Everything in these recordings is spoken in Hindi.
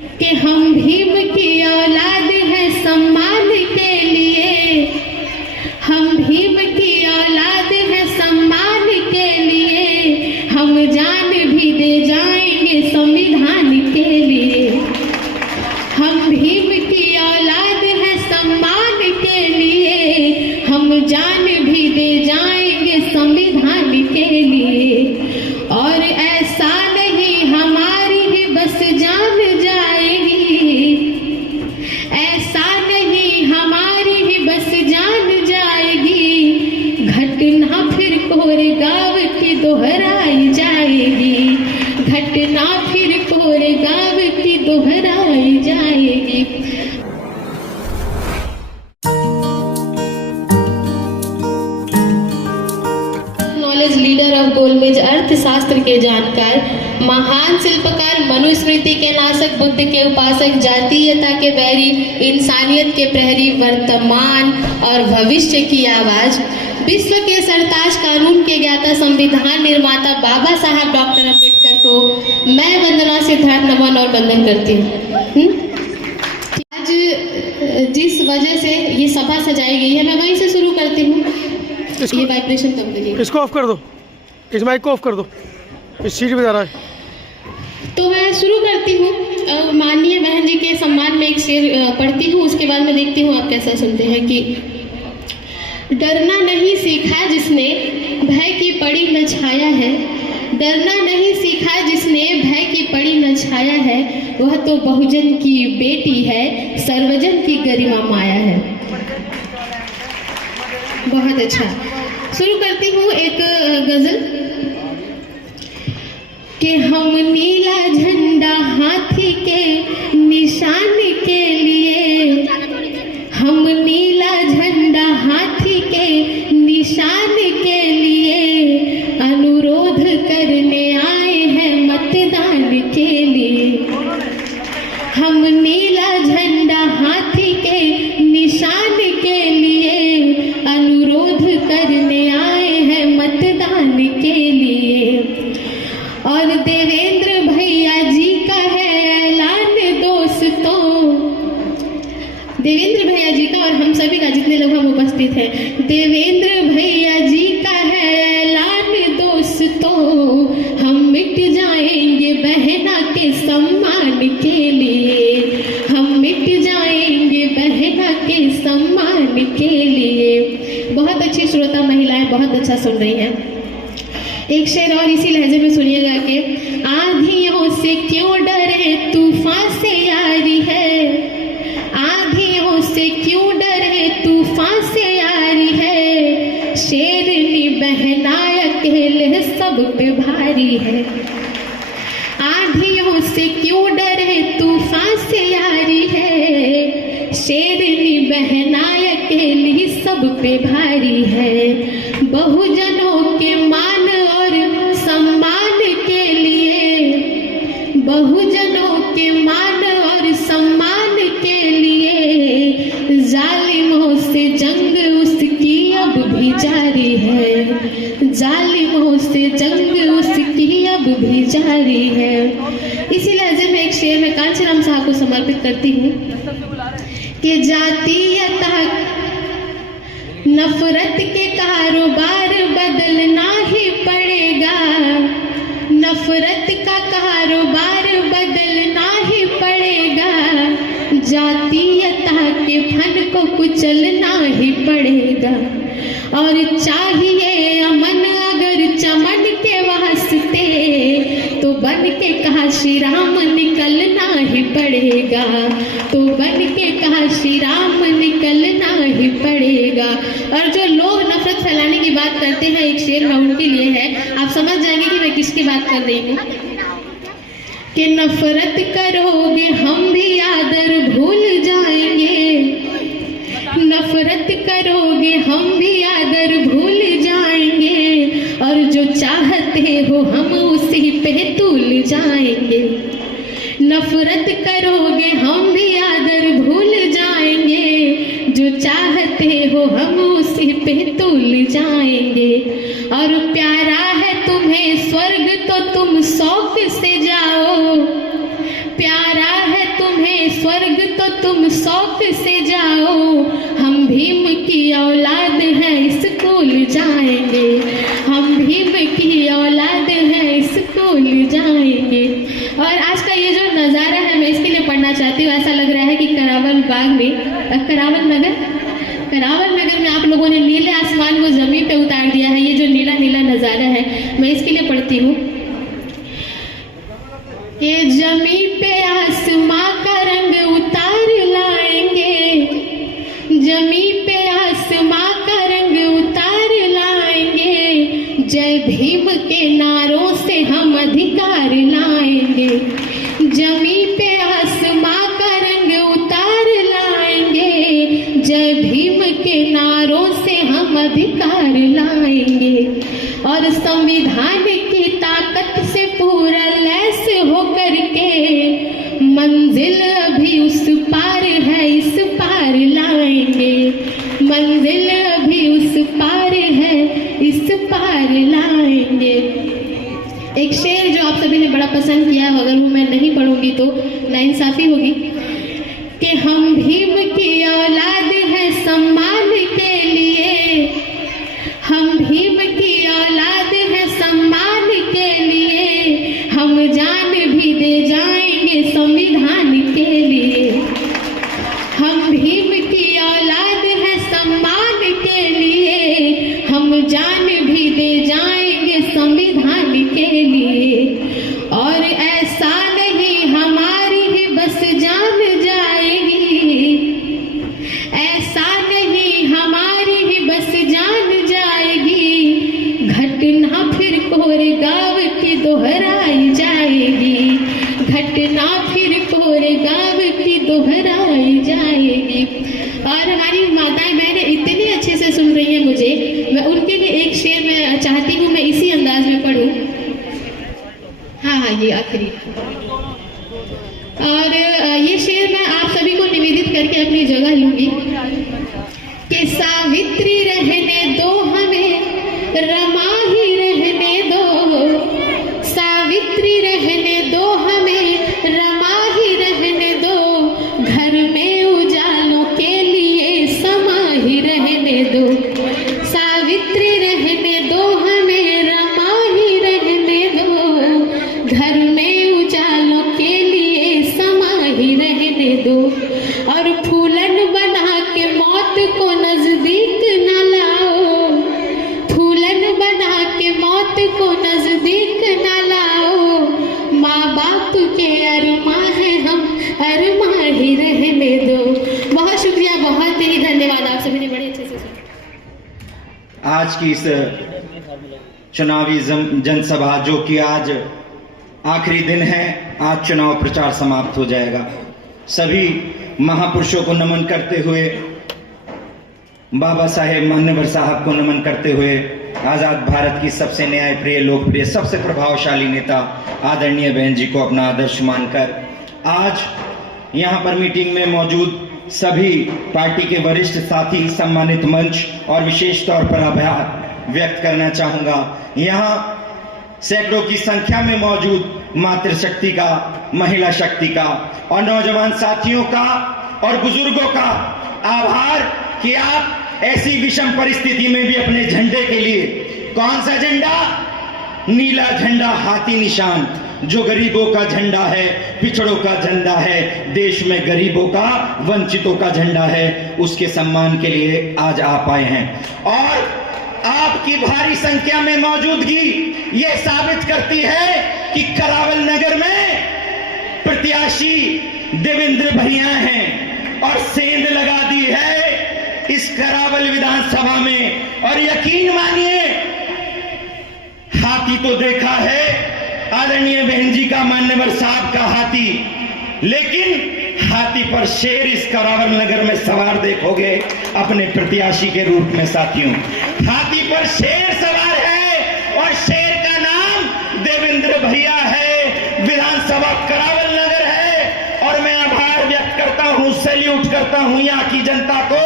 कि हम भीम की औलाद हैं सम्मान के लिए, हम भीम की औलाद हैं सम्मान के लिए, हम जान भी दे जाएंगे संविधान के लिए। हम भीम की औलाद हैं सम्मान के लिए, हम जान भी दे जाएंगे संविधान के लिए। और ऐसा नहीं हमारी ही बस जान जाएगी, ऐसा नहीं हमारी ही बस जान जाएगी, घटना फिर कोरेगांव की दोहराई जाएगी, घटना फिर कोरेगांव की दोहराई जाएगी। नॉलेज लीडर ऑफ गोलमेज, अर्थशास्त्र के जानकार, महान शिल्पकार, मनुस्मृति के नाशक, बुद्ध के उपासक, जातीयता के बैरी, इंसानियत के प्रहरी, वर्तमान और भविष्य की आवाज, विश्व के सरताज कानून के ज्ञाता, संविधान निर्माता बाबा साहब डॉक्टर अम्बेडकर को मैं वंदना सिद्धार्थ नमन और वंदन करती हूँ। आज जिस वजह से ये सभा सजाई गई है, मैं वहीं से शुरू करती हूँ। ये वाइब्रेशन कम करिए, इसको ऑफ कर दो, इस माइक को ऑफ कर दो, इस सीट पे जा रहा है। तो मैं शुरू करती हूँ। माननीय बहन जी के सम्मान में एक शेर पढ़ती हूँ, उसके बाद मैं देखती हूँ आप कैसा सुनते हैं। कि डरना नहीं सीखा जिसने भय की पड़ी न छाया है, डरना नहीं सीखा जिसने भय की पड़ी न छाया है, वह तो बहुजन की बेटी है, सर्वजन की गरिमा माया है। बहुत अच्छा। शुरू करती हूँ एक गजल। कि हम नीला झंडा हाथी के निशान के लिए, हम नीला झंडा हाथी के निशान के लिए, अनुरोध करने आए हैं मतदान के लिए। हम नीला झंडा हाथी के निशान के लिए, अनुरोध करने आए हैं मतदान के लिए। और देवेंद्र भैया जी का है ऐलान दोस्तों, देवेंद्र भैया जी का और हम सभी का, जितने लोग हम उपस्थित हैं, देवेंद्र भैया जी का है ऐलान दोस्तों, हम मिट जाएंगे बहना के सम्मान के लिए, हम मिट जाएंगे बहना के सम्मान के लिए। बहुत अच्छी श्रोता महिलाएं बहुत अच्छा सुन रही हैं। एक शेर और इसी लहजे में सुनिएगा। कि आंधियों से क्यों डरे तूफान से यारी है, आंधियों से क्यों डरे तूफान से यारी है, शेरनी बहना अकेले सब पे भारी है। आंधियों से क्यों डरे तूफान से यारी है, शेरनी बहना अकेली सब पे भारी है। बहुजनों के मान और सम्मान के लिए, बहुजनों के मान और सम्मान के लिए, जालिमों से जंग उसकी अब भी जारी है, जालिमों से जंग उसकी अब भी जारी है। इसी लहजे में एक शेर मैं कांचीराम साहब को समर्पित करती हूँ। कि जातीयता नफरत के कारोबार बदलना ही पड़ेगा, नफरत का कारोबार बदलना ही पड़ेगा, जातीयता के फन को कुचलना ही पड़ेगा। और चाहिए अमन अगर चमन के वास्ते, तो बन के काशी राम निकलना ही पड़ेगा, तो बन के काशी राम निकलना ही पड़ेगा। और जो लोग नफरत फैलाने की बात करते हैं, एक शेर में उनके लिए है, आप समझ जाएंगे कि मैं किसकी बात कर रही हूँ। कि नफरत करोगे हम भी आदर भूल जाएंगे, नफरत करोगे हम भी आदर भूल जाएंगे, और जो चाहते हो हम उसी पे तुल जाएंगे। नफरत करोगे हम भी आदर भूल जाएंगे, जो चाहते हो हम उसी पे तुल जाएंगे। और प्यारा है तुम्हें स्वर्ग तो तुम शौक से जाओ, प्यारा है स्वर्ग तो तुम शौक से जाओ, हम भीम की औलाद हैं स्कूल जाएंगे, हम भीम की औलाद हैं स्कूल जाएंगे। और आज का ये जो नज़ारा है मैं इसके लिए पढ़ना चाहती हूँ। ऐसा लग रहा है कि करावल बाग में करावल नगर में आप लोगों ने नीले आसमान को जमीन पे उतार दिया है। ये जो नीला नीला नज़ारा है मैं इसके लिए पढ़ती हूँ। ये जमी पे आसमां का रंग उतार लाएंगे, जमी पे आसमां का रंग उतार लाएंगे, जय भीम के नारों से हम अधिकार लाएंगे, जमी पे आसमां का रंग उतार लाएंगे, जय भीम के नारों से हम अधिकार लाएंगे। और संविधान की ताकत से पूरा लैस होकर के मंजिल अभी उस पार है इस पार लाएंगे, मंजिल अभी उस पार है इस पार लाएंगे। एक शेर जो आप सभी ने बड़ा पसंद किया, अगर वो मैं नहीं पढ़ूंगी तो नाइंसाफी होगी, कि हम भीम की औलाद हैं सम्मान के लिए, हम भीम की औलाद हैं सम्मान के लिए, हम जान भी दे जाएंगे संविधान के लिए, हम भीम की औलाद हैं सम्मान के लिए, हम जान भी दे जाएंगे संविधान के लिए। और ऐसा नहीं हमारी ही बस जान जाएगी, ऐसा नहीं हमारी ही बस जान जाएगी, घटना फिर कोरेगांव की दोहराई जाएगी, घटना फिर कोरेगांव की दोहराई जाएगी। और हमारी माताएं बहनें इतनी अच्छे से सुन रही हैं मुझे, मैं उनके लिए एक शेर मैं चाहती हूँ मैं इसी अंदाज में पढ़ूं। हाँ ये आखिरी। और ये शेर मैं आप सभी को निवेदित करके अपनी जगह लूंगी कि सावित्री रहने दो हमें, रमा ही रहने दो, सावित्री रहने दो हमें, रमा ही रहने दो, घर में उजालों के लिए समा ही रहने दो, सावित्री रहने दो हमें, रमा ही रहने दो, घर में उजालों के लिए समा ही रहने दो। और फूलन बना के मौत को नजदीक न लाओ, फूलन बना के मौत को नजदीक न लाओ, माँ बाप के अरमा है हम अरमा ही रहने दो। बहुत शुक्रिया, बहुत ही धन्यवाद, आप सभी ने बड़े अच्छे से सुना। आज की इस चुनावी जनसभा जो कि आज आखिरी दिन है, आज चुनाव प्रचार समाप्त हो जाएगा। सभी महापुरुषों को नमन करते हुए, बाबा साहेब मान्यवर साहब को नमन करते हुए, आजाद भारत की सबसे न्यायप्रिय, लोकप्रिय, सबसे प्रभावशाली नेता आदरणीय बहन जी को अपना आदर्श मानकर आज यहाँ पर मीटिंग में मौजूद सभी पार्टी के वरिष्ठ साथी, सम्मानित मंच और विशेष तौर पर आभार व्यक्त करना चाहूंगा। यहाँ सैकड़ों की संख्या में मौजूद मातृशक्ति का, महिला शक्ति का और नौजवान साथियों का और बुजुर्गों का आभार कि आप ऐसी विषम परिस्थिति में भी अपने झंडे के लिए, कौन सा झंडा? नीला झंडा, हाथी निशान, जो गरीबों का झंडा है, पिछड़ों का झंडा है, देश में गरीबों का, वंचितों का झंडा है, उसके सम्मान के लिए आज आप आए हैं। और आपकी भारी संख्या में मौजूदगी ये साबित करती है कि करावल नगर में प्रत्याशी देवेंद्र भैया हैं और सेंध लगा दी है इस करावल विधानसभा में। और यकीन मानिए, हाथी तो देखा है आदरणीय बहन जी का, मान्यवर साहब का हाथी, लेकिन हाथी पर शेर इस करावल नगर में सवार देखोगे अपने प्रत्याशी के रूप में। साथियों, हाथी पर शेर सवार है और शेर का नाम देवेंद्र भैया है, विधानसभा करावल नगर है। और मैं आभार व्यक्त करता हूं, सैल्यूट करता हूं यहाँ की जनता को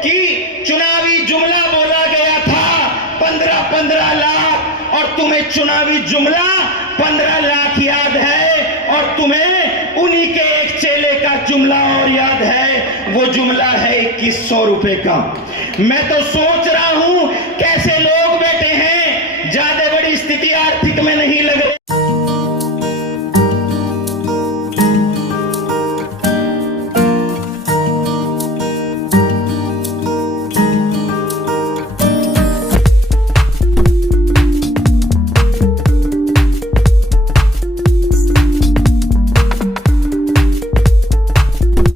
कि चुनावी जुमला बोला गया था 15-15 लाख, और तुम्हें चुनावी जुमला 15 लाख याद है, और तुम्हें उन्हीं के एक चेले का जुमला और याद है, वो जुमला है 2100 रुपए का। मैं तो सोच रहा हूं कैसे